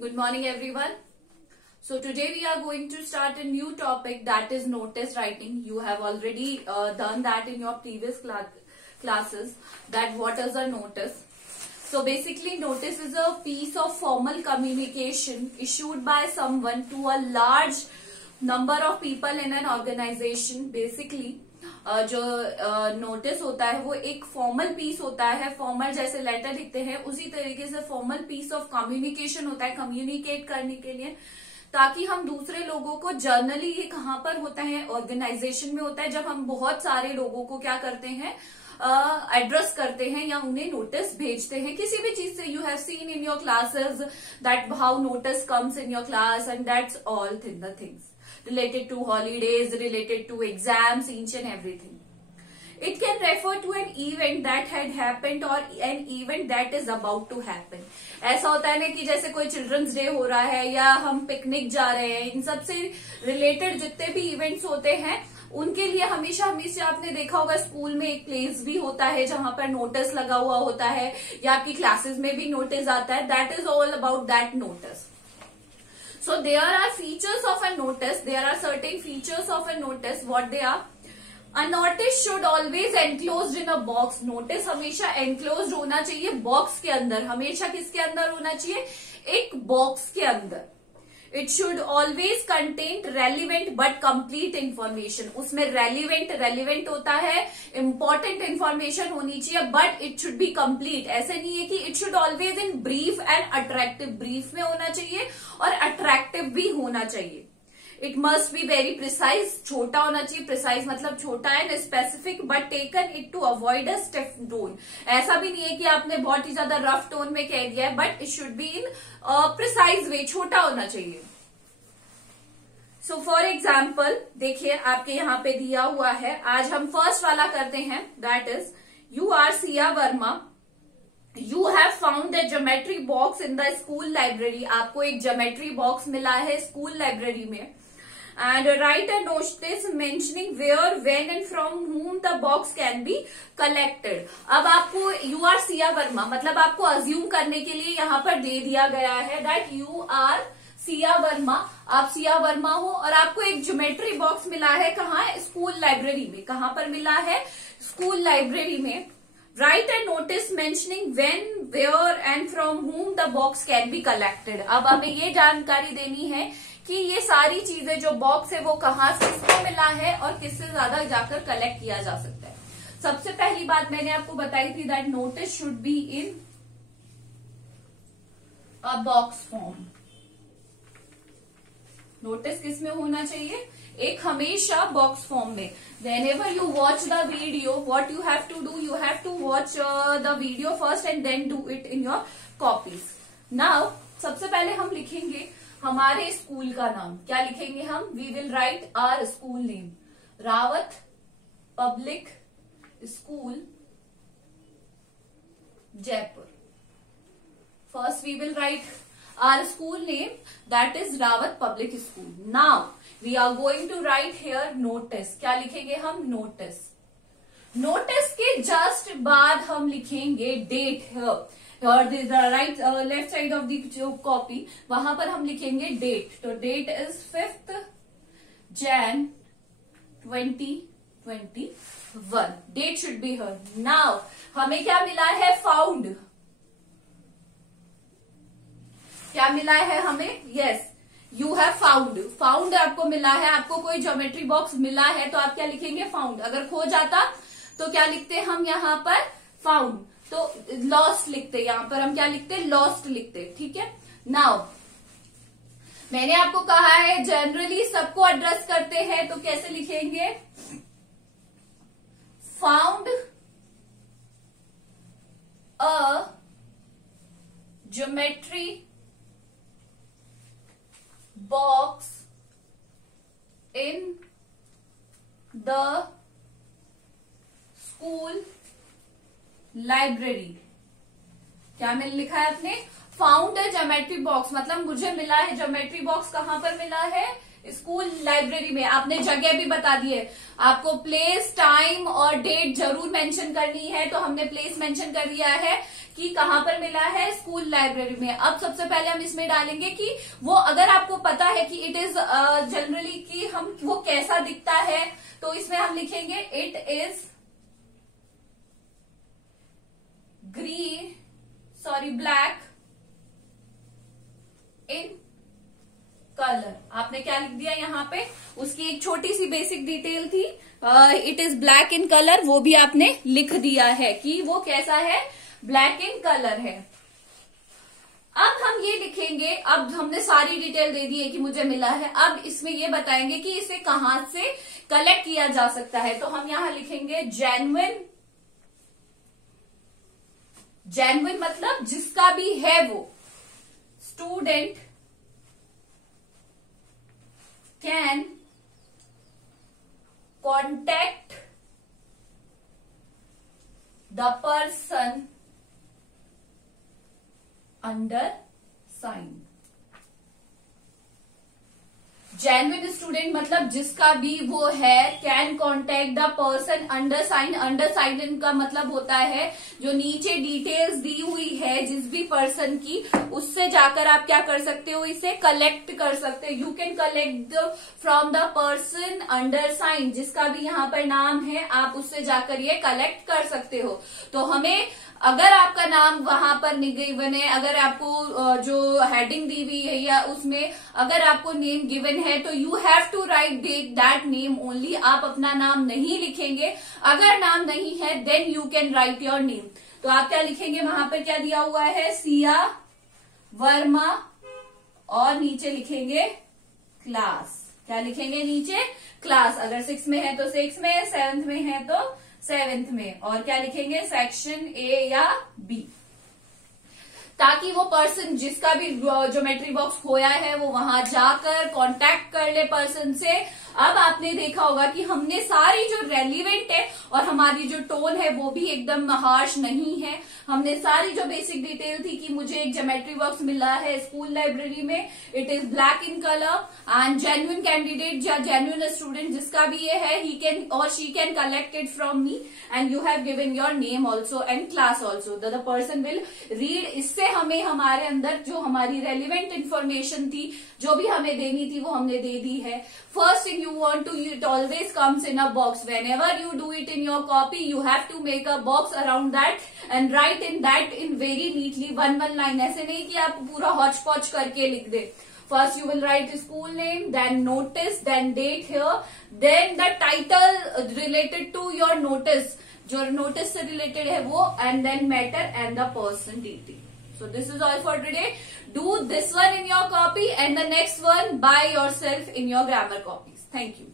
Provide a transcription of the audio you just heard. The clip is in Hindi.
Good morning, everyone. So today we are going to start a new topic, that is notice writing. You have already done that in your previous classes. That what is a notice? So basically, notice is a piece of formal communication issued by someone to a large number of people in an organization. Basically, जो नोटिस होता है वो एक फॉर्मल पीस होता है. फॉर्मल जैसे लेटर लिखते हैं उसी तरीके से फॉर्मल पीस ऑफ कम्युनिकेशन होता है, कम्युनिकेट करने के लिए, ताकि हम दूसरे लोगों को जर्नली, ये कहाँ पर होता है, ऑर्गेनाइजेशन में होता है, जब हम बहुत सारे लोगों को क्या करते हैं, एड्रेस करते हैं या उन्हें नोटिस भेजते हैं किसी भी चीज से. You have seen in your classes that how notice comes in your class and that's all things related to holidays, related to exams, each and everything. It can refer to an event that had happened or an event that is about to happen. ऐसा होता है ना कि जैसे कोई चिल्ड्रंस डे हो रहा है या हम पिकनिक जा रहे हैं, इन सब से रिलेटेड जितने भी इवेंट्स होते हैं उनके लिए हमेशा आपने देखा होगा स्कूल में एक प्लेस भी होता है जहां पर नोटिस लगा हुआ होता है, या आपकी क्लासेस में भी नोटिस आता है. That is all about that notice. So there are features of a notice. There are certain features of a notice. What they are? A notice should always enclosed in a box. Notice हमेशा enclosed होना चाहिए बॉक्स के अंदर. हमेशा किसके अंदर होना चाहिए? एक बॉक्स के अंदर. It should always contain relevant but complete information. उसमें relevant होता है, important information होनी चाहिए, but it should be complete. ऐसे नहीं है कि it should always in brief and attractive. Brief में होना चाहिए और attractive भी होना चाहिए. It must be very precise. छोटा होना चाहिए. Precise मतलब छोटा है, specific but taken it to avoid a stiff tone. ऐसा भी नहीं है कि आपने बहुत ही ज्यादा रफ टोन में कह दिया है, but it should be in precise way. छोटा होना चाहिए. So for example, देखिए आपके यहाँ पे दिया हुआ है. आज हम फर्स्ट वाला करते हैं. That is, you are Sia Verma. You have found a geometry box in the school library. आपको एक geometry box मिला है स्कूल लाइब्रेरी में. And write a notice mentioning where, when and from whom the box can be collected. अब आपको you are Sia Verma मतलब आपको assume करने के लिए यहाँ पर दे दिया गया है that you are Sia Verma. आप सिया वर्मा हो और आपको एक ज्योमेट्री बॉक्स मिला है. कहाँ? स्कूल लाइब्रेरी में. कहाँ पर मिला है? स्कूल लाइब्रेरी में. Write a notice mentioning when, where and from whom the box can be collected. अब हमें ये जानकारी देनी है कि ये सारी चीजें जो बॉक्स है वो कहाँ से किसको मिला है और किससे ज्यादा जाकर कलेक्ट किया जा सकता है. सबसे पहली बात मैंने आपको बताई थी that notice should be in a box form. Notice किस में होना चाहिए? एक हमेशा बॉक्स फॉर्म में. Whenever you watch the video, what you have to do, you have to watch the video first and then do it in your copies. Now, सबसे पहले हम लिखेंगे हमारे स्कूल का नाम. क्या लिखेंगे हम? We will write our school name. Rawat public school Jaipur. First we will write our school name, that is Rawat Public School. Now we are going to write here notice. क्या लिखेंगे हम? Notice. Notice के just बाद हम लिखेंगे date here. और the right left side of the copy वहां पर हम लिखेंगे date. तो date is 5th Jan 2021. Date should be here. Now हमें क्या मिला है? Found. क्या मिला है हमें? Yes, you have found. Found आपको मिला है. आपको कोई ज्योमेट्री बॉक्स मिला है तो आप क्या लिखेंगे? फाउंड. अगर खो जाता तो क्या लिखते हम यहाँ पर? फाउंड. तो लॉस्ट लिखते. यहाँ पर हम क्या लिखते? लॉस्ट लिखते. ठीक है. नाउ मैंने आपको कहा है जनरली सबको एड्रेस करते हैं, तो कैसे लिखेंगे? Found a geometry box in the school library. क्या मैंने लिखा है आपने? फाउंड है ज्योमेट्री बॉक्स मतलब मुझे मिला है ज्योमेट्री बॉक्स. कहां पर मिला है? स्कूल लाइब्रेरी में आपने जगह भी बता दी है, आपको प्लेस टाइम और डेट जरूर मेंशन करनी है, तो हमने प्लेस मेंशन कर दिया है कि कहां पर मिला है, स्कूल लाइब्रेरी में। अब सबसे पहले हम इसमें डालेंगे कि वो, अगर आपको पता है कि इट इज जनरली कि हम वो कैसा दिखता है, तो इसमें हम लिखेंगे it is black in colour. आपने क्या लिख दिया यहाँ पे, उसकी एक छोटी सी बेसिक डिटेल थी, it is black in colour, वो भी आपने लिख दिया है कि वो कैसा है, ब्लैक इन कलर है। अब हम ये लिखेंगे, अब हमने सारी डिटेल दे दी है कि मुझे मिला है, अब इसमें ये बताएंगे कि इसे कहां से कलेक्ट किया जा सकता है। तो हम यहां लिखेंगे जेन्युइन, जेन्युइन मतलब जिसका भी है वो, student can contact the person under sign. Genuine student मतलब जिसका भी वो है, can contact the person under sign. Under sign का मतलब होता है जो नीचे डिटेल्स दी हुई है जिस भी पर्सन की, उससे जाकर आप क्या कर सकते हो, इसे कलेक्ट कर सकते हो। You can collect from the person under sign, जिसका भी यहाँ पर नाम है आप उससे जाकर ये कलेक्ट कर सकते हो। तो हमें, अगर आपका नाम वहां पर गिवन है, अगर आपको जो हेडिंग दी हुई है या उसमें अगर आपको नेम गिवन है, तो you have to write that name only. आप अपना नाम नहीं लिखेंगे, अगर नाम नहीं है then you can write your name. तो आप क्या लिखेंगे, वहां पर क्या दिया हुआ है, सिया वर्मा, और नीचे लिखेंगे क्लास। क्या लिखेंगे नीचे, क्लास। अगर 6 में है तो 6 में, 7th में है तो 7th में, और क्या लिखेंगे, सेक्शन ए या बी, ताकि वो पर्सन जिसका भी ज्योमेट्री बॉक्स खोया है वो वहां जाकर कांटेक्ट कर ले पर्सन से। अब आपने देखा होगा कि हमने सारी जो रेलिवेंट है और हमारी जो टोन है वो भी एकदम हार्श नहीं है। हमने सारी जो बेसिक डिटेल थी कि मुझे एक ज्योमेट्री बॉक्स मिला है स्कूल लाइब्रेरी में, it is black in colour, and genuine candidate या जेन्युइन स्टूडेंट जिसका भी ये है, ही कैन और she can collect it from me, and you have given your name also and class also, the person will read. इससे हमें हमारे अंदर जो हमारी रेलिवेंट इंफॉर्मेशन थी, जो भी हमें देनी थी वो हमने दे दी है। First thing you want to, it always comes in a box. Whenever you do it in your copy, you have to make a box around that and write in that in very neatly one line. ऐसे नहीं कि आप पूरा hodge podge करके लिख दे। First you will write school name, then notice, then date here, then the title related to your notice, जो notice से related है वो, and then matter and the person detail. So this is all for today. Do this one in your copy and the next one by yourself in your grammar copies. Thank you.